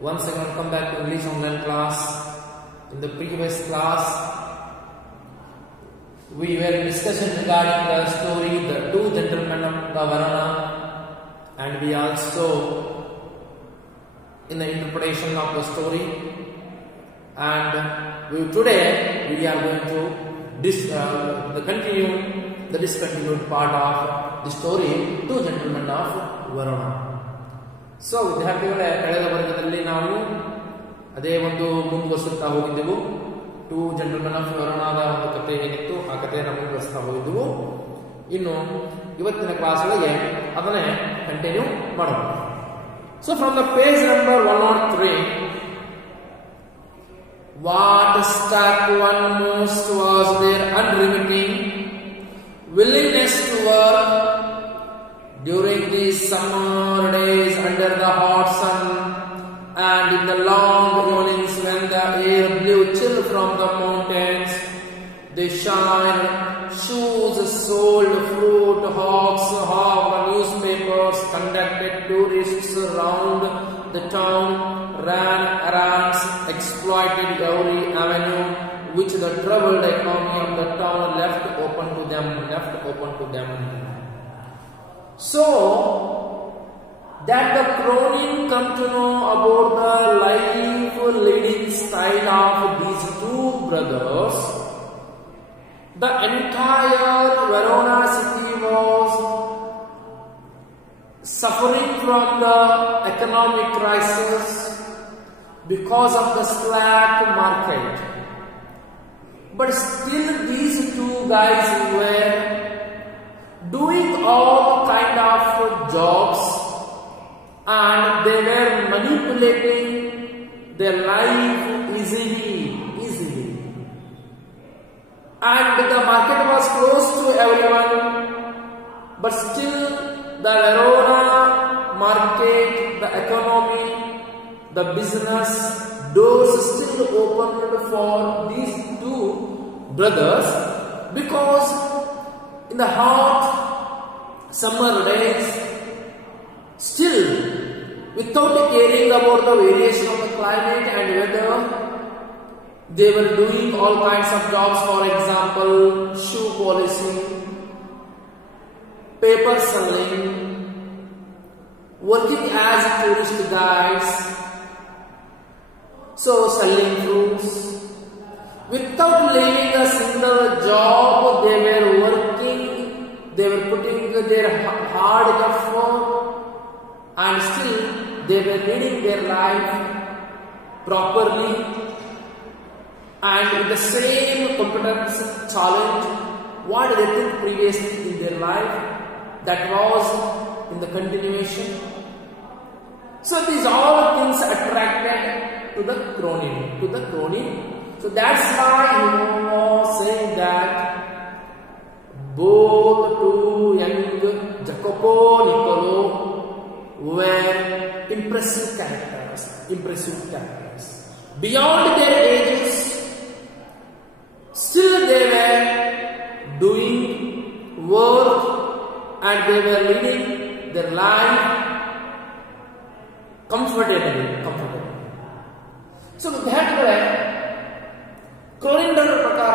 Once again, welcome back to English online class. In the previous class, we were discussing regarding the story, the two gentlemen of the Varuna, and we also in the interpretation of the story. And today we are going to continue the discontinued part of the story, two gentlemen of Varuna. So ವಿದ್ಯಾರ್ಥಿಗಳೇ, ಕಳೆದ ವರ್ಗದಲ್ಲಿ ನಾವು ಅದೇ ಒಂದು ಮುಂದುವರಿಸುತ್ತಾ ಹೋಗಿದ್ದೆವು. Two gentlemen of ವರುಣಾದ ಒಂದು ಕಥೆ ಏನಿತ್ತು ಆ ಕಥೆಯನ್ನು ಮುಂದುವರಿಸ್ತಾ ಹೋಗಿದ್ದೆವು. ಇನ್ನು ಇವತ್ತಿನ ಕ್ಲಾಸ್ ಒಳಗೆ ಅದನ್ನೇ ಕಂಟಿನ್ಯೂ ಮಾಡೋಣ. So from the page number 103, what struck one most was their unremitting willingness to work during these summer days under the hot sun, and in the long evenings when the air blew chill from the mountains. They shined shoes, sold fruit, hogs, newspapers, conducted tourists around the town, ran errands, exploited every avenue which the troubled economy of the town left open to them. So that the cronies come to know about the life leading style of these two brothers, the entire Verona city was suffering from the economic crisis because of the slack market. But still these two guys were doing all kind of jobs, and they were manipulating their life easily. And the market was close to everyone, but still the Verona market, the economy, the business doors still opened for these two brothers, because in the hot summer days, still without caring about the variation of the climate and weather, they were doing all kinds of jobs. For example, shoe polishing, paper selling, working as tourist guides, so selling fruits. Without leaving a single job, they were working, they were putting their hard effort, and still they were leading their life properly and with the same competence challenge what they did previously in their life. That was in the continuation. So these all things attracted to the crony. So that's why he was saying that both two young Jacopo Niccolo were impressive characters. Beyond their ages, still they were doing work and they were living their life comfortably. So ವಿದ್ಯಾರ್ಥಿಗಳೇ, ಕ್ರೋನಿಂಡರ್ ಪ್ರಕಾರ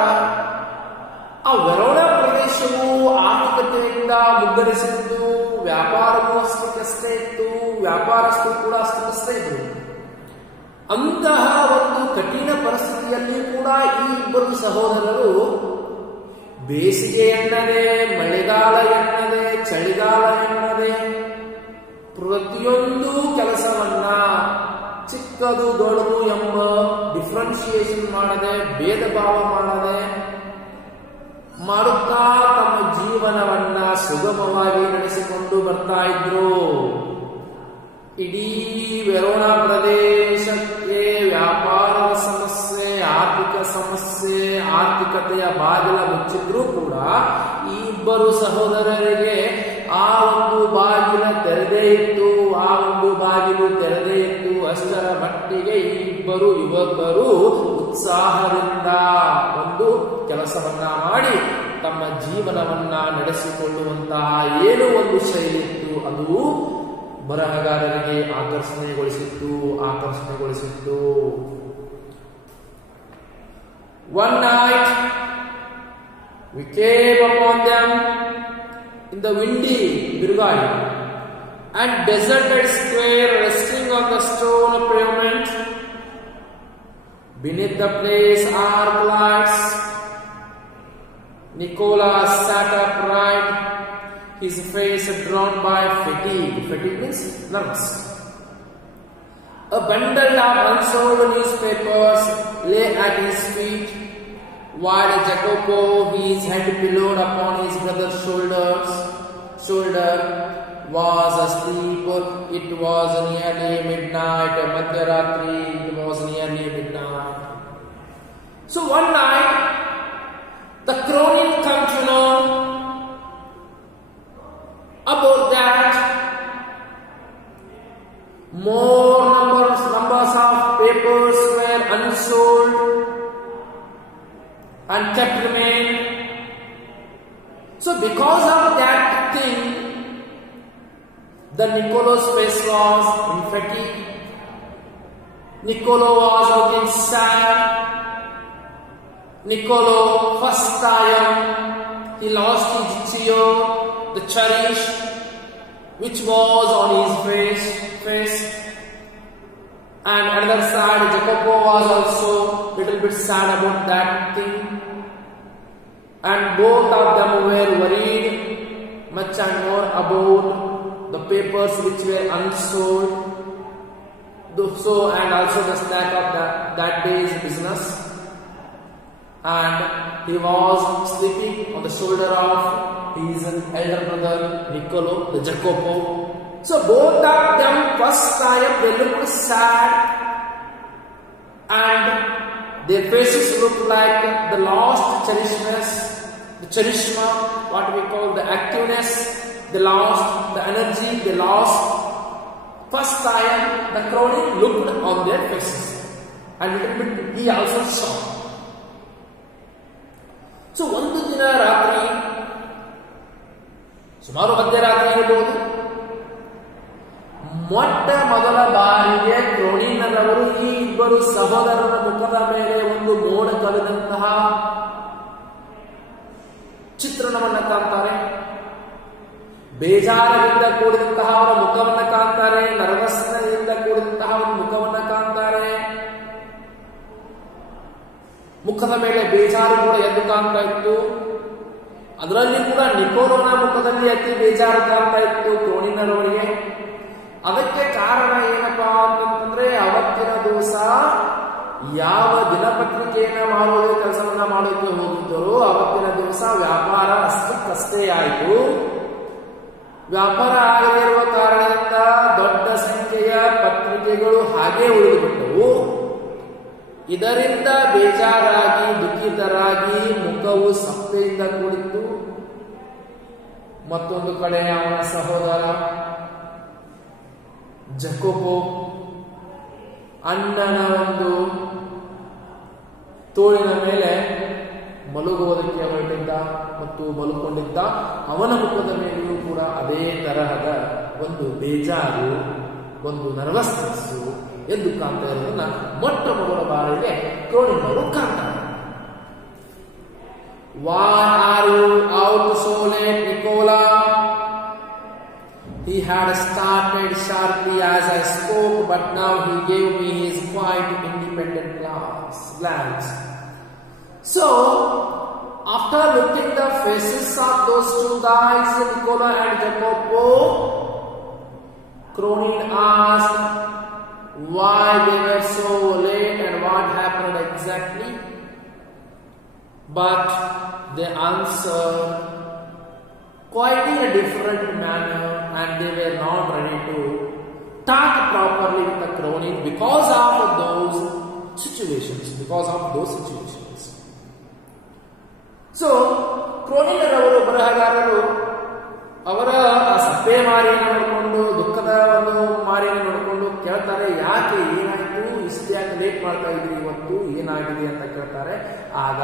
ಆ Verona ಪ್ರದೇಶವು ಆರ್ಥಿಕತೆಯಿಂದ ಮುಗ್ಗರಿಸಿದ್ದು, ವ್ಯಾಪಾರವೂ ಅಷ್ಟಕ್ಕಷ್ಟೇ ಇತ್ತು, ವ್ಯಾಪಾರಸ್ಥರು ಕೂಡ ಅಷ್ಟಕ್ಕಷ್ಟೇ ಇದ್ರು. ಅಂತಹ ಒಂದು ಕಠಿಣ ಪರಿಸ್ಥಿತಿಯಲ್ಲಿ ಕೂಡ ಈ ಇಬ್ಬರು ಸಹೋದರರು ಬೇಸಿಗೆ ಎನ್ನದೆ, ಮಳೆಗಾಲ ಎನ್ನದೆ, ಚಳಿಗಾಲ ಎನ್ನದೆ ಪ್ರತಿಯೊಂದು ಕೆಲಸವನ್ನ ಚಿಕ್ಕದು ದೊಡ್ಡದು ಎಂಬ ಡಿಫ್ರೆನ್ಶಿಯೇಷನ್ ಮಾಡದೆ, ಭೇದ ಭಾವ ಮಾಡದೆ ಮಾಡುತ್ತಾ ತಮ್ಮ ಜೀವನವನ್ನ ಸುಗಮವಾಗಿ ನಡೆಸಿಕೊಂಡು ಬರ್ತಾ ಇದ್ರು. ಇಡೀ ವೆರೋನಾ ಪ್ರದೇಶಕ್ಕೆ ವ್ಯಾಪಾರದ ಸಮಸ್ಯೆ, ಆರ್ಥಿಕ ಸಮಸ್ಯೆ, ಆರ್ಥಿಕತೆಯ ಬಾಗಿಲ ಮುಚ್ಚಿದ್ರೂ ಕೂಡ ಈ ಇಬ್ಬರು ಸಹೋದರರಿಗೆ ಆ ಒಂದು ಬಾಗಿಲ ತೆರೆದೇ ಇತ್ತು, ಅಷ್ಟರ ಮಟ್ಟಿಗೆ ಈ ಇಬ್ಬರು ಯುವಕರು ಉತ್ಸಾಹದಿಂದ ಒಂದು ಕೆಲಸವನ್ನ ಮಾಡಿ ತಮ್ಮ ಜೀವನವನ್ನ ನಡೆಸಿಕೊಳ್ಳುವಂತಹ ಏನು ಒಂದು ಶೈಲಿ ಇತ್ತು, ಅದು ಬರಹಗಾರರಿಗೆ ಆಕರ್ಷಣೆಗೊಳಿಸಿತ್ತು. One night we came upon them in the windy Birgai and deserted square, resting on the stone pavement. Beneath the place arc lights, Nicholas sat upright, his face drawn by fatigue. Fatigue means nervous. A bundle of unsold newspapers lay at his feet, while Jacopo, his head pillowed upon his brother's shoulder, was asleep. It was nearly midnight. Madhyaratri. It was nearly midnight. So one night, the Cronin come to know about that. More numbers of papers were unsold and kept remain. So because of that thing, the Niccolo's face was in fatigue. Niccolo was looking sad. Niccolo, first time, he lost his Zio, the cherish, which was on his face. And another side, Jacopo was also little bit sad about that thing. And both of them were worried much and more about the papers which were unsold. So, and also the stack of that day's business. And he was sleeping on the shoulder of his elder brother Niccolo, the Jacopo. So both of them first time they looked sad and their faces looked like the lost the cherishma, what we call the activeness, they lost the energy, they lost. First time the Cronin looked on their faces and little bit he also saw. So ಒಂದು ದಿನ ರಾತ್ರಿ ಸುಮಾರು ಮಧ್ಯರಾತ್ರಿ ಇರಬಹುದು, ಮೊಟ್ಟ ಮೊದಲ ಬಾರಿಗೆ ಕ್ರೋನಿನರವರು ಈ ಇಬ್ಬರು ಸಹೋದರರ ಮುಖದ ಮೇಲೆ ಒಂದು ಮೋಡ ಕವಿದಂತಹ ಚಿತ್ರಣವನ್ನು ಕಾಣ್ತಾರೆ. ಬೇಜಾರದಿಂದ ಕೂಡಿದಂತಹ ಅವರ ಮುಖವನ್ನು ಕಾಣ್ತಾರೆ, ನರ್ವಸ್ನಿಂದ ಕೂಡಿದಂತಹ ಅವರ ಮುಖವನ್ನು ಕಾಣ್ತಾರೆ. ಮುಖದ ಮೇಲೆ ಬೇಜಾರು ಕೂಡ ಎದ್ದು ಕಾಣ್ತಾ ಇತ್ತು. ಅದರಲ್ಲಿ ಕೂಡ ನಿಕೋಲೋನ ಮುಖದಲ್ಲಿ ಅತಿ ಬೇಜಾರು ಕಾಣ್ತಾ ಇತ್ತು ಕ್ರೋನಿನರವರಿಗೆ. ಅದಕ್ಕೆ ಕಾರಣ ಏನಪ್ಪಾ ಅಂತಂದ್ರೆ, ಅವತ್ತಿನ ದಿವಸ ಯಾವ ದಿನಪತ್ರಿಕೆಯನ್ನ ಮಾಡುವ ಕೆಲಸವನ್ನ ಮಾಡೋಕೆ ಹೋಗಿದ್ದರು, ಅವತ್ತಿನ ದಿವಸ ವ್ಯಾಪಾರ ಅಷ್ಟಕ್ಕಷ್ಟೇ ಆಯಿತು. ವ್ಯಾಪಾರ ಆಗದೇ ಇರುವ ಕಾರಣದಿಂದ ದೊಡ್ಡ ಸಂಖ್ಯೆಯ ಪತ್ರಿಕೆಗಳು ಹಾಗೆ ಉಳಿದುಬಿಟ್ಟವು. ಇದರಿಂದ ಬೇಜಾರಾಗಿ ದುಃಖಿತರಾಗಿ ಮುಖವು ಸಪ್ಪೆಯಿಂದ ಕೂಡಿತ್ತು. ಮತ್ತೊಂದು ಕಡೆ ಅವನ ಸಹೋದರ ಜಕೋಪೋ ಅಣ್ಣನ ಒಂದು ತೋಳಿನ ಮೇಲೆ ಮಲಗುವುದಕ್ಕೆ ಹೊರಟಿದ್ದ ಮತ್ತು ಮಲಕೊಂಡಿದ್ದ. ಅವನ ಮುಖದ ಮೇಲೆಯೂ ಕೂಡ ಅದೇ ತರಹದ ಒಂದು ಬೇಜಾರು, ಒಂದು ನರ್ವಸ್ನೆಸ್ಸು ಎಂದು ಕಾಣ್ತಾ ಇರೋದನ್ನ ಮೊಟ್ಟ ಮೊದಲ ಬಾರಿಗೆ ಕ್ರೋನಿನವರು ಕಾಣ್ತಾರೆ. Why are you out so late, Nicola? He had started sharply as I spoke, but now he gave me his quite independent glance. So, after looking at the faces of those two guys, Nicola and Jacopo, Cronin asked why they were so late and what happened exactly. But they answered quite in a different manner, and they were not ready to talk properly with the Cronin because of those situations. So, ಕ್ರೋನಿನರವರು ಬರಹಗಾರರು ಅವರ ಸಪ್ಪೆ ಮಾರಿಯನ್ನು ನೋಡಿಕೊಂಡು, ದುಃಖದ ಒಂದು ಮಾರಿಯನ್ನು ನೋಡಿಕೊಂಡು ಕೇಳ್ತಾರೆ, ಯಾಕೆ ಏನಾಯಿತು, ಇಷ್ಟು ಯಾಕೆ ಲೇಟ್ ಮಾಡ್ತಾ ಇದ್ರಿ ಇವತ್ತು, ಏನಾಗಿದೆ ಅಂತ ಕೇಳ್ತಾರೆ. ಆಗ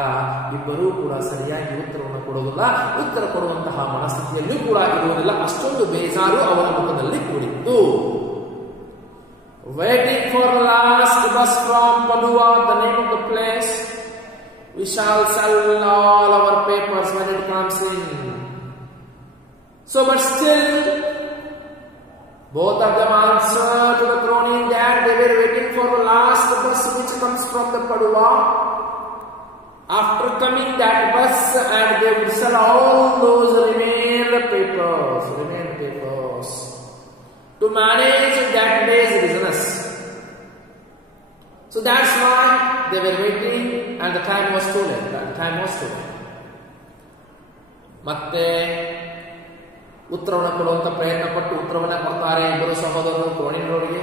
ಇಬ್ಬರೂ ಕೂಡ ಸರಿಯಾಗಿ ಉತ್ತರವನ್ನು ಕೊಡುವುದಿಲ್ಲ, ಉತ್ತರ ಕೊಡುವಂತಹ ಮನಸ್ಥಿತಿಯಲ್ಲೂ ಕೂಡ ಇರುವುದಿಲ್ಲ. ಅಷ್ಟೊಂದು ಬೇಜಾರು ಅವರ ಮುಖದಲ್ಲಿ ಕೂಡಿತ್ತು. Waiting for the last bus from Padua, the name of the place. We shall sell all our papers when it comes in. So, but still, both of them answered to the crony that they were waiting for the last bus which comes from the Padua. After coming that bus, and they would sell all those remaining papers to manage that day's business. So that's why they were waiting, and the time was too late. ಮತ್ತೆ ಉತ್ತರವನ್ನು ಕೊಡುವಂತ ಪ್ರಯತ್ನ ಪಟ್ಟು ಉತ್ತರವನ್ನ ಕೊಡ್ತಾರೆ ಇಬ್ಬರು ಸಹೋದರರು ಕ್ರೋನಿನವರಿಗೆ.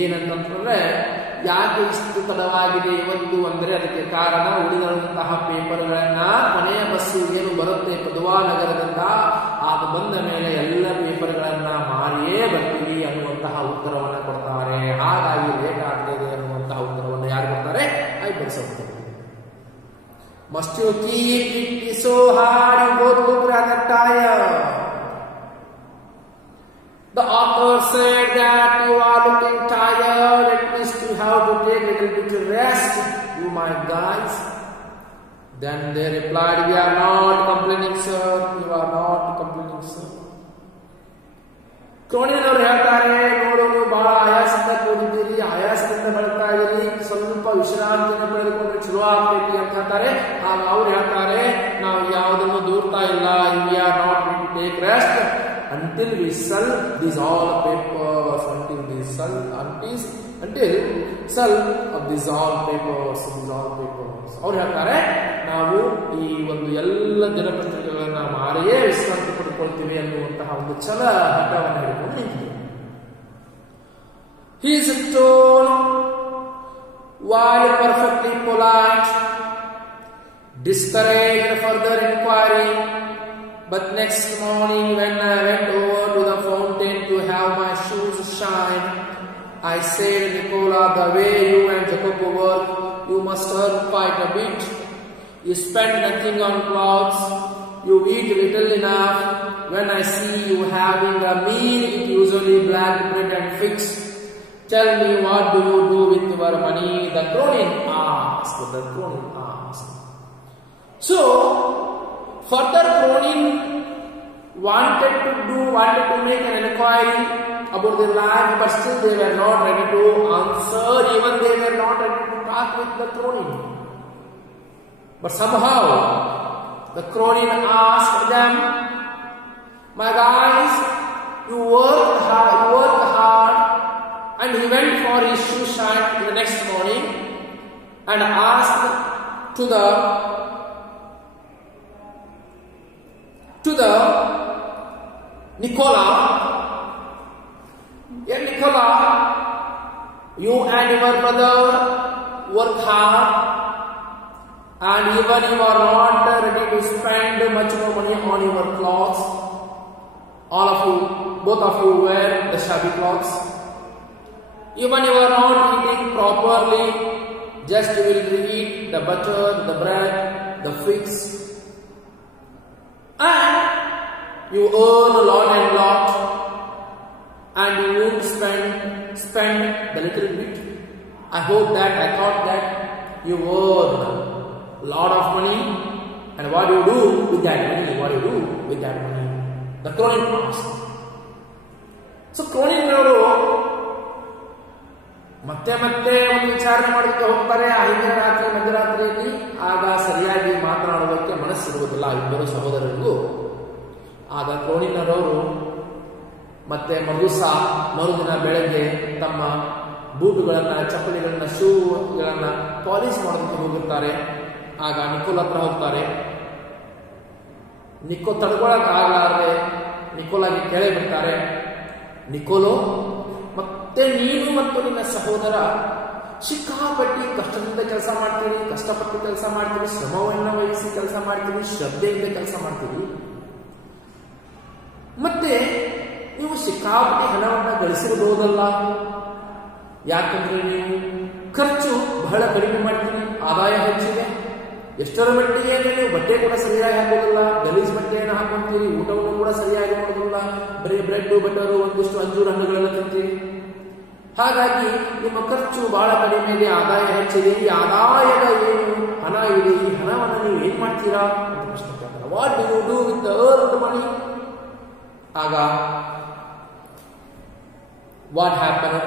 ಏನಂತಂದ್ರೆ, ಯಾಕೆ ಇಷ್ಟು ತಡವಾಗಿದೆ ಇವತ್ತು ಅಂದ್ರೆ ಅದಕ್ಕೆ ಕಾರಣ ಉಳಿದಂತಹ ಪೇಪರ್ಗಳನ್ನ ಕೊನೆಯ ಬಸ್ಸು ಏನು ಬರುತ್ತೆ ಪದುವಾ ನಗರದಿಂದ, ಅದು ಬಂದ ಮೇಲೆ ಎಲ್ಲ ಪೇಪರ್ಗಳನ್ನ ಮಾರಿಯೇ ಬರ್ತೀವಿ ಅನ್ನುವಂತಹ ಉತ್ತರವನ್ನ ಕೊಡ್ತಾರೆ. ಹಾಗಾಗಿ ಲೇಟ್ ಆಗ್ತಿದೆ ಅನ್ನುವಂತಹ ಉತ್ತರವನ್ನು ಯಾರು ಕೊಡ್ತಾರೆ? ಐಬರ್ಸೋದು. Must you keep it so hard? You both look rather tired. The author said that you are looking tired. At least you have to take a little bit of rest, you my guys. Then they replied, we are not complaining, sir. You are not complaining, sir. ಕ್ರೋನಿನವರು ಹೇಳ್ತಾರೆ, ನೋಡು ನೀವು ಬಹಳ ಆಯಾಸದಿಂದ ಕೂಡಿದ್ದೀರಿ, ಆಯಾಸದಿಂದ ಬರ್ತಾ ಇದ್ದೀರಿ, ಸ್ವಲ್ಪ ವಿಶ್ರಾಂತಿಯನ್ನು ಪಡೆದುಕೊಂಡ್ರೆ ಚಲೋ ಆಗ್ತೈತಿ ಅಂತ ಹೇಳ್ತಾರೆ. ಆಗ ಅವ್ರು ಹೇಳ್ತಾರೆ, ನಾವು ಯಾವುದನ್ನು ದೂರ್ತಾ ಇಲ್ಲ, we are not going to take rest until we sell these all papers, until sell of these all papers. ಅವ್ರು ಹೇಳ್ತಾರೆ, ನಾವು ಈ ಒಂದು ಎಲ್ಲ ದಿನಪತ್ರಿಕೆಗಳನ್ನ ಮಾರಿಯೇ ವಿಶ್ರಾಂತಿ ಪಡೆದುಕೊಳ್ತೀವಿ ಅನ್ನುವಂತಹ ಒಂದು ಛಲ ಹಠವನ್ನು ಹಿಡಿದುಕೊಂಡು ನಿಂತಿದೆ. His tone, while perfectly polite, discouraged further inquiry. But next morning when I went over to the fountain to have my shoes shine, I said, Nicola, the way you and Jacopo work, you must earn quite a bit. You spend nothing on clothes, you eat little enough. When I see you having a meal, it usually black bread and figs. Tell me, what do you do with your money? The crony asked. So, further crony wanted to make an inquiry about their life, but still they were not ready to answer, even they were not ready to talk with the crony. But somehow, the crony asked them, my guys, you worked hard, and he went for his shoe shine the next morning and asked to the Nicola, yeah, Nicola, you and your brother work hard, and even you are not ready to spend much more money on your clothes. All of you, both of you wear the shabby clothes. Even you are not eating properly, just you will eat the butter, the bread, the figs. And you earn a lot, and you won't spend the little bit. I thought that you earn a lot of money, and what do you do with that money? The crony asked. So crony ಮತ್ತೆ ಒಂದು ವಿಚಾರಣೆ ಮಾಡೋದಕ್ಕೆ ಹೋಗ್ತಾರೆ. ಹಿಂದಿನ ರಾತ್ರಿ ಮಧ್ಯರಾತ್ರಿಯಲ್ಲಿ ಆಗ ಸರಿಯಾಗಿ ಮಾತನಾಡೋದಕ್ಕೆ ಮನಸ್ಸಿರುವುದಿಲ್ಲ ಇಬ್ಬರು ಸಹೋದರರಿಗೂ. ಆಗ ಕ್ರೋನಿನರವರು ಮತ್ತೆ ಮರುದಿನ ಬೆಳಗ್ಗೆ ತಮ್ಮ ಬೂಟುಗಳನ್ನ, ಚಪ್ಪಲಿಗಳನ್ನ, ಶೂಗಳನ್ನ ಪಾಲಿಶ್ ಮಾಡೋದಕ್ಕೆ ಹೋಗಿರ್ತಾರೆ. ಆಗ ನಿಕೋಲ್ ಹತ್ರ ಹೋಗ್ತಾರೆ. ತಡ್ಕೊಳಕ್ ಆಗಲಾರದೆ ನಿಕೋಲಾಗೆ ಕೇಳಿ ಬಿಡ್ತಾರೆ, ನಿಕೋಲೋ, ಮತ್ತೆ ನೀನು ಮತ್ತು ನಿನ್ನ ಸಹೋದರ ಸಿಕ್ಕಾಪಟ್ಟಿ ಕಷ್ಟದಿಂದ ಕೆಲಸ ಮಾಡ್ತೀರಿ, ಕಷ್ಟಪಟ್ಟು ಕೆಲಸ ಮಾಡ್ತೀರಿ, ಶ್ರಮವನ್ನು ವಹಿಸಿ ಕೆಲಸ ಮಾಡ್ತೀರಿ, ಶ್ರದ್ಧೆಯಿಂದ ಕೆಲಸ ಮಾಡ್ತೀರಿ. ಮತ್ತೆ ನೀವು ಸಿಕ್ಕಾಪಟ್ಟಿ ಹಣವನ್ನು ಗಳಿಸಿರಬಹುದಲ್ಲ. ಯಾಕಂದ್ರೆ ನೀವು ಖರ್ಚು ಬಹಳ ಕಡಿಮೆ ಮಾಡ್ತೀನಿ, ಆದಾಯ ಹೆಚ್ಚಿದೆ. ಎಷ್ಟರ ಮಟ್ಟಿಗೆ ಅಂದ್ರೆ ನೀವು ಬಟ್ಟೆ ಕೂಡ ಸರಿಯಾಗಿ ಹಾಕೋದಿಲ್ಲ, ಗಲೀಜ್ ಬಟ್ಟೆಯನ್ನು ಹಾಕೊಂತೀರಿ, ಊಟವನ್ನು ಕೂಡ ಸರಿಯಾಗಿ ಮಾಡೋದಿಲ್ಲ, ಬರೀ ಬ್ರೆಡ್ ಬಟರು ಒಂದಿಷ್ಟು ಅಂಜೂರ ಹಣ್ಣುಗಳೆಲ್ಲ ತಿಂತೀರಿ. ಹಾಗಾಗಿ ನಿಮ್ಮ ಖರ್ಚು ಬಹಳ ಕಡಿಮೆ ಇದೆ, ಆದಾಯ ಹೆಚ್ಚಿದೆ. ಈ ಆದಾಯದ ಏನು ಹಣ ಇದೆ, ಈ ಹಣವನ್ನು ನೀವು ಏನ್ ಮಾಡ್ತೀರಾ ಅಂತ ಪ್ರಶ್ನೆ ಕೇಳ್ತಾರೆ. What do you do with the earned money? ಆಗ what happen?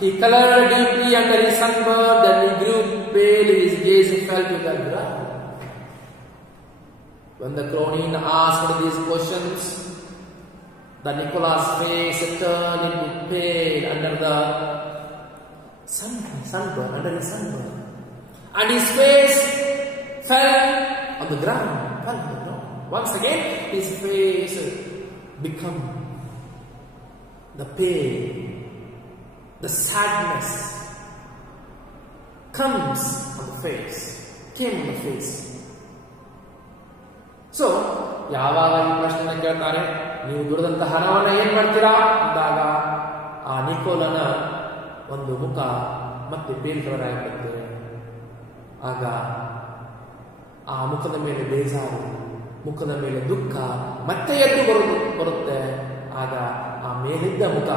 He colored deeply under his sunburn, then he grew pale, his gaze fell to the ground. When the crone asked these questions, the Nicholas' face turned into pale under the sunburn, under his sunburn, and his face fell on the ground. Once again, his face became the pale. The sadness came on the face. So, ಯಾವಾಗ ಈ ಪ್ರಶ್ನೆ ಕೇಳ್ತಾರೆ, ನೀವು ದುಡಿದಂತ ಹಣವನ್ನ ಏನ್ ಮಾಡ್ತೀರಾ ಅಂದಾಗ ಆ ನಿಕೋಲನ ಒಂದು ಮುಖ ಮತ್ತೆ ಪೇಲ್ ಕಲರ್ ಆಗಿರುತ್ತೆ. ಆಗ ಆ ಮುಖದ ಮೇಲೆ ಬೇಜಾರು, ಮುಖದ ಮೇಲೆ ದುಃಖ ಮತ್ತೆ ಎದ್ದು ಬರುತ್ತೆ. ಆಗ ಆ ಮೇಲಿದ್ದ ಮುಖ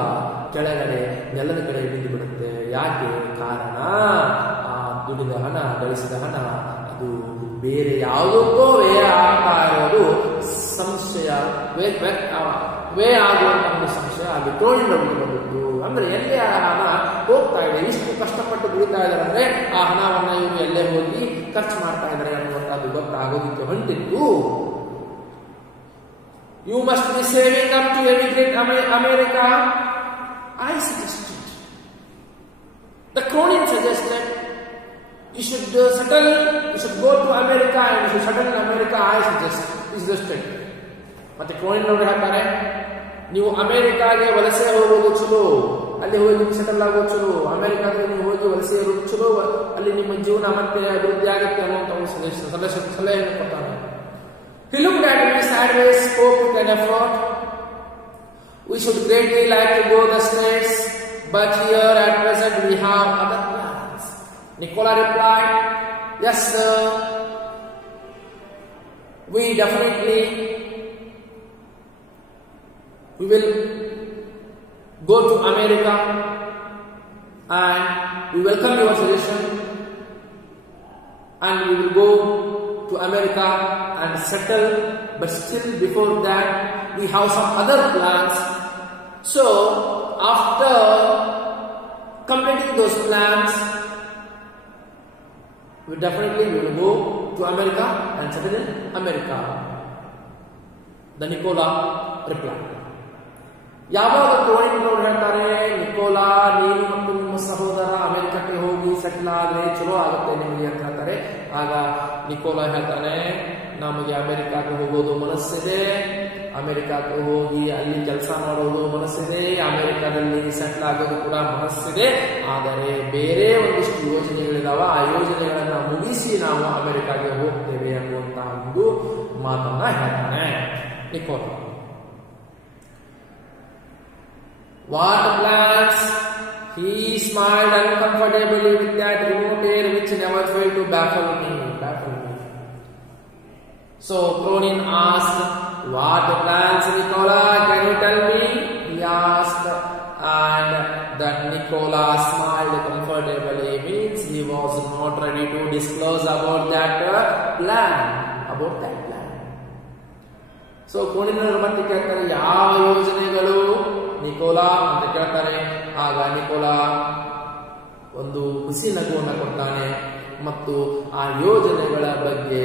ಕೆಳಗಡೆ ನೆಲದ ಕಡೆ ಬಿದ್ದು ಬಿಡುತ್ತೆ. ಯಾಕೆ? ಕಾರಣ ಆ ದುಡಿದ ಹಣ, ಗಳಿಸಿದ ಹಣ ಅದು ಬೇರೆ ಯಾವುದಕ್ಕೋ ವ್ಯಯ ಆಗ್ತಾ ಇರೋದು ಸಂಶಯ, ವ್ಯಯ ಆಗುವಂತ ಒಂದು ಸಂಶಯ ಅದು ತೋಳಿಬಿಟ್ಟು, ಅಂದ್ರೆ ಎಲ್ಲಿ ಆ ಹಣ ಹೋಗ್ತಾ ಇದೆ, ಇಷ್ಟು ಕಷ್ಟಪಟ್ಟು ದುಡಿತಾ ಇದ್ದಾರೆ ಅಂದ್ರೆ ಆ ಹಣವನ್ನ ಇವರು ಎಲ್ಲೇ ಹೋಗಿ ಖರ್ಚು ಮಾಡ್ತಾ ಇದ್ದಾರೆ ಅನ್ನುವಂಥದ್ದು ಗೊತ್ತಾಗೋದಿಕ್ಕೆ ಹೊಂಟಿತ್ತು. You must be saving up to emigrate America. I suggested. The Cronin suggested you should settle. You should go to America and you should settle in America. I suggested. ಮತ್ತೆ ಕ್ರೋನಿನ್ ಅವರು ಹೇಳ್ತಾರೆ, ನೀವು ಅಮೆರಿಕಾಗೆ ವಲಸೆ ಹೋಗೋದು ಚಲೋ, ಅಲ್ಲಿ ಹೋಗಿ ಸೆಟಲ್ ಆಗೋದು ಚಲೋ, ಅಮೆರಿಕಾಗೆ ನೀವು ಹೋಗಿ ವಲಸೆ ಇರೋದು ಚಲೋ, ಅಲ್ಲಿ ನಿಮ್ಮ ಜೀವನ ಮತ್ತೆ ಅಭಿವೃದ್ಧಿ ಆಗುತ್ತೆ ಅನ್ನುವಂಥ ಸಲಹೆಯನ್ನು ಕೊಡ್ತಾರೆ. He looked at me sideways, spoke with an effort. We should greatly like to go the States, but here at present we have other plans. Nicola replied, yes sir, we will go to America and we welcome your suggestion and we will go to America and settle, but still before that we have some other plans. So after completing those plans, we will go to America and settle in America. The Nicola replied. ಯಾವಾಗ ಕ್ರೋನಿನ್ ಅವರು ಹೇಳ್ತಾರೆ, Nikola ನೀನು ಮತ್ತು ನಿಮ್ಮ ಸಹೋದರ ಅಮೆರಿಕಕ್ಕೆ ಹೋಗಿ settle ಆದ್ರೆ ಚಲೋ ಆಗುತ್ತೆ ನಿಮಗೆ ಅಂತ ಹೇಳ್ತಾರೆ. ಆಗ ನಿಕೋಲಾ ಹೇಳ್ತಾನೆ, ನಮಗೆ ಅಮೆರಿಕಕ್ಕೆ ಹೋಗೋದು ಮನಸ್ಸಿದೆ, ಅಮೆರಿಕಕ್ಕೆ ಹೋಗಿ ಅಲ್ಲಿ ಕೆಲಸ ಮಾಡೋದು ಮನಸ್ಸಿದೆ, ಅಮೆರಿಕದಲ್ಲಿ ಸೆಟ್ಲ್ ಆಗೋದು ಕೂಡ ಮನಸ್ಸಿದೆ, ಆದರೆ ಬೇರೆ ಒಂದಿಷ್ಟು ಯೋಜನೆಗಳಿದಾವ, ಆ ಯೋಜನೆಗಳನ್ನ ಮುಗಿಸಿ ನಾವು ಅಮೆರಿಕಾಗೆ ಹೋಗ್ತೇವೆ ಅನ್ನುವಂತ ಒಂದು ಮಾತನ್ನ ಹೇಳ್ತಾನೆ Nikola. What plans? He smiled uncomfortably with that remote air which never failed to baffle me. So Cronin asked, what plans, Nicola? Can you tell me? He asked, and that Nicola smiled comfortably, means he was not ready to disclose about that plan. So Cronin ಮತ್ತೆ ಕೇಳ್ತಾರೆ, ಯಾವ ಯೋಜನೆಗಳು Nikola ಅಂತ ಕೇಳ್ತಾರೆ. ಆಗ Nikola ಒಂದು ಹುಸಿ ನಗುವನ್ನು ಕೊಡ್ತಾನೆ ಮತ್ತು ಆ ಯೋಜನೆಗಳ ಬಗ್ಗೆ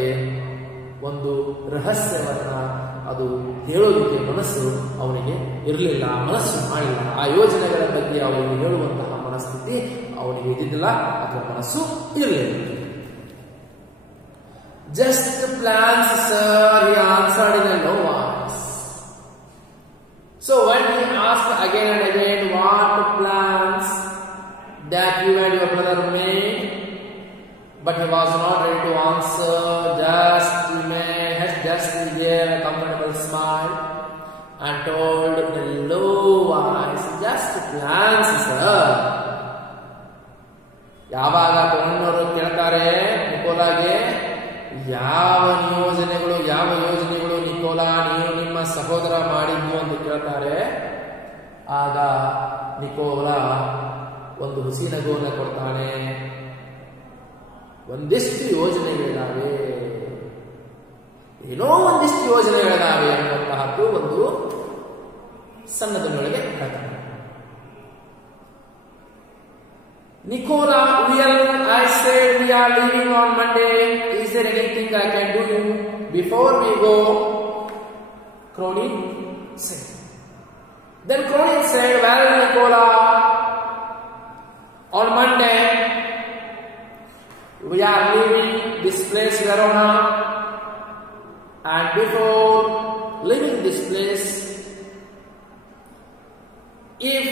ಒಂದು ರಹಸ್ಯವನ್ನ ಅದು ಹೇಳೋದಕ್ಕೆ ಮನಸ್ಸು ಅವನಿಗೆ ಇರಲಿಲ್ಲ, ಮನಸ್ಸು ಮಾಡಿಲ್ಲ. ಆ ಯೋಜನೆಗಳ ಬಗ್ಗೆ ಅವನಿಗೆ ಹೇಳುವಂತಹ ಮನಸ್ಥಿತಿ ಅವನಿಗೆ ಇದ್ದಿದ್ದಿಲ್ಲ ಅಥವಾ ಮನಸ್ಸು ಇರಲಿಲ್ಲ. Just plans, sir, he answered in a low voice. So when he asked again and again what plans that you and your brother made, but he was not ready to answer, just he gave a comfortable smile and told in a low voice, just plans, sir. ಯಾವಾಗ ಕೋಣನವರು ಕೇಳ್ತಾರೆ ನಿಕೋಲಾಗೆ, ಯಾವ ಯೋಜನೆಗಳು Nikola ನೀವು ನಿಮ್ಮ ಸಹೋದರ ಮಾಡಿದ್ವು ಅಂತ ಕೇಳ್ತಾರೆ. ಆಗ ನಿಕೋಲಾ ಒಂದು ಹುಸಿ ನಗುವನ್ನು ಕೊಡ್ತಾನೆ. ಒಂದಿಷ್ಟು ಯೋಜನೆಗಳಿದ್ದಾವೆ, ಏನೋ ಒಂದಿಷ್ಟು ಯೋಜನೆಗಳಿದ್ದಾವೆ ಅನ್ನುವಂತಹದ್ದು ಒಂದು ಸಣ್ಣದನ್ನೊಳಗೆ ಹೇಳ್ತಾನೆ. Nicola, I said we are leaving on Monday. Is there anything I can do before we go? Cronin said. Then Cronin said, well, Nicola, on Monday we are leaving this place, Verona, and before leaving this place, if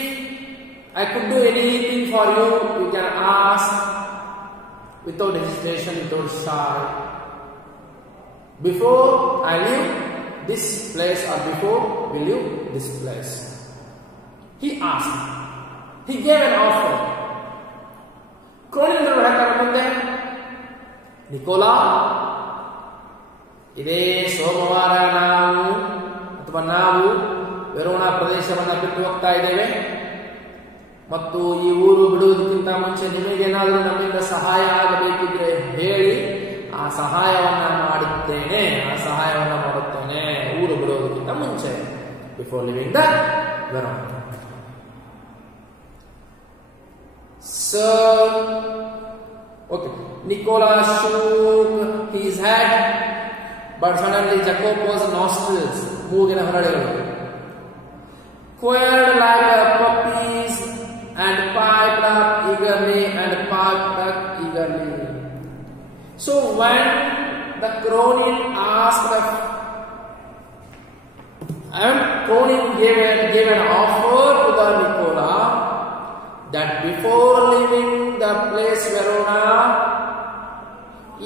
I could do anything for you, you can ask without hesitation, without shy. Before I leave this place or before we leave this place. He asked. He gave an offer. Cronin ಹೇಳ್ತಾರೆ ಮುಂದೆ, Nikola, ಇದೇ ಸೋಮವಾರ ನಾವು Verona ಪ್ರದೇಶವನ್ನು ಬಿಟ್ಟು ಹೋಗ್ತಾ ಇದ್ದೇವೆ ಮತ್ತು ಈ ಊರು ಬಿಡುವುದಕ್ಕಿಂತ ಮುಂಚೆ ನಿಮಗೇನಾದರೂ ನಮ್ಮಿಂದ ಸಹಾಯ ಆಗಬೇಕಿದ್ರೆ ಹೇಳಿ, ಆ ಸಹಾಯವನ್ನ ಮಾಡುತ್ತೇನೆ ಊರು ಬಿಡುವುದಕ್ಕಿಂತ ಮುಂಚೆ, before living the Verona. So, okay, Nicola shook his head, but suddenly Jacopo's nostrils, ಮೂಗಿನ ಹೊರಡೆಗಳು, quivered like a puppy's and piped up eagerly. So when the Cronin asked, Cronin gave an offer to the Nicola that before leaving the place Verona,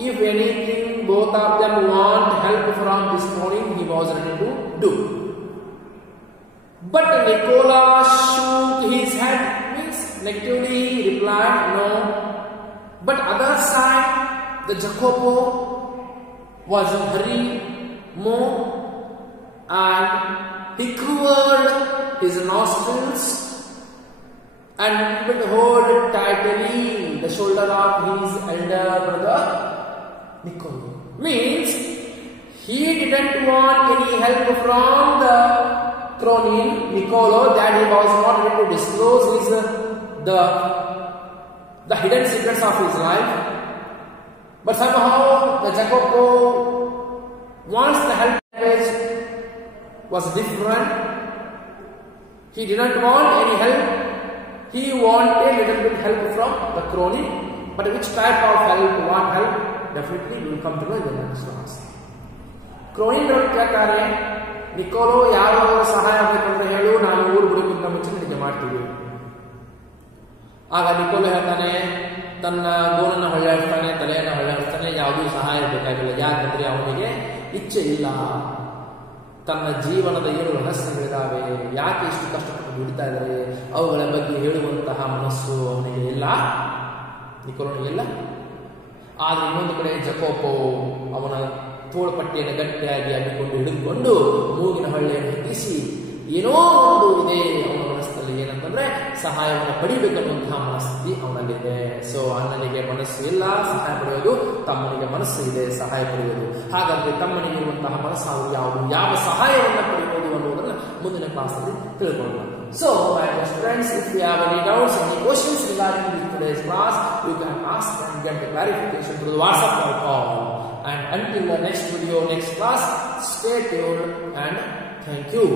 if anything both of them want help from this Cronin, he was ready to do. But Nicola shook his head, means negatively he replied no. But other side, the Jacopo was in hurry more, and he quivered his nostrils and would hold tightly the shoulder of his elder brother Niccolo. Means he didn't want any help from the Cronin, Niccolo, that he was not ready to disclose the hidden secrets of his life. But somehow the Jacopo, once the help was different, he didn't want any help. He wanted a little bit help from the Cronin, but which type of help, what help, definitely we will come to know in the next class. Cronin ಕೇಳ್ತಾರೆ, Niccolo ಯಾವ ಸಹಾಯ ಬೇಕಂತ ಹೇಳು, ನಾನು ಊರು ಬಿಡೋಕ್ಕಿಂತ ಮುಂಚೆ ನಿನಗೆ ಮಾಡ್ತೀವಿ. ಆಗ ನಿಕೋಲೋ ಹೇಳ್ತಾನೆ, ತನ್ನ ಗೋನನ್ನು ಹೊಳ್ಳಾಡ್ತಾನೆ, ತಲೆಯನ್ನು ಹೊಳ್ಳಾಡ್ತಾನೆ, ಯಾವುದೂ ಸಹಾಯ ಬೇಕಾಗಿಲ್ಲ. ಯಾಕಂದ್ರೆ ಅವನಿಗೆ ಇಚ್ಛೆ ಇಲ್ಲ. ತನ್ನ ಜೀವನದ ಏನು ರಹಸ್ಯಗಳಿದ್ದಾವೆ, ಯಾಕೆ ಇಷ್ಟು ಕಷ್ಟಪಟ್ಟು ದುಡಿತಾ ಇದ್ದಾರೆ, ಅವುಗಳ ಬಗ್ಗೆ ಹೇಳುವಂತಹ ಮನಸ್ಸು ಅವನಿಗೆ ಇಲ್ಲ, ನಿಕೋಲೋನಿಗಿಲ್ಲ. ಆದ್ರೆ ಇನ್ನೊಂದು ಕಡೆ ಜಕೋಪೋ ಅವನ ತೋಳ್ಪಟ್ಟಿಯನ್ನು ಗಟ್ಟಿಯಾಗಿ ಅಡ್ಡಿಕೊಂಡು ಹಿಡಿದುಕೊಂಡು ಮೂಗಿನ ಹಳ್ಳಿಯನ್ನು ಹತ್ತಿಸಿ ಏನೋ ಒಂದು ಇದೆ ಅವನ ಮನಸ್ಸಿನಲ್ಲಿ, ಏನಂತಂದ್ರೆ ಸಹಾಯವನ್ನು ಪಡಿಬೇಕನ್ನುವಂತಹ ಮನಸ್ಥಿತಿ ಅವನಲ್ಲಿದೆ. ಸೊ ಅಣ್ಣನಿಗೆ ಮನಸ್ಸು ಇಲ್ಲ ಸಹಾಯ ಪಡೆಯೋದು, ತಮ್ಮನಿಗೆ ಮನಸ್ಸು ಇದೆ ಸಹಾಯ ಪಡೆಯೋದು. ಹಾಗಾದ್ರೆ ತಮ್ಮನಿಗೆ ಇರುವಂತಹ ಮನಸ್ಸು ಅವರು ಯಾವುದು, ಯಾವ ಸಹಾಯವನ್ನು ಪಡೆಯಬಹುದು ಅನ್ನೋದನ್ನ ಮುಂದಿನ ಕ್ಲಾಸಲ್ಲಿ ತಿಳ್ಕೊಳ್ಳೋಣ. So, my dear friends, if you have any doubts, any questions regarding today's class, you can ask and get the clarification through the WhatsApp or call. And until the next video, next class, stay tuned and thank you.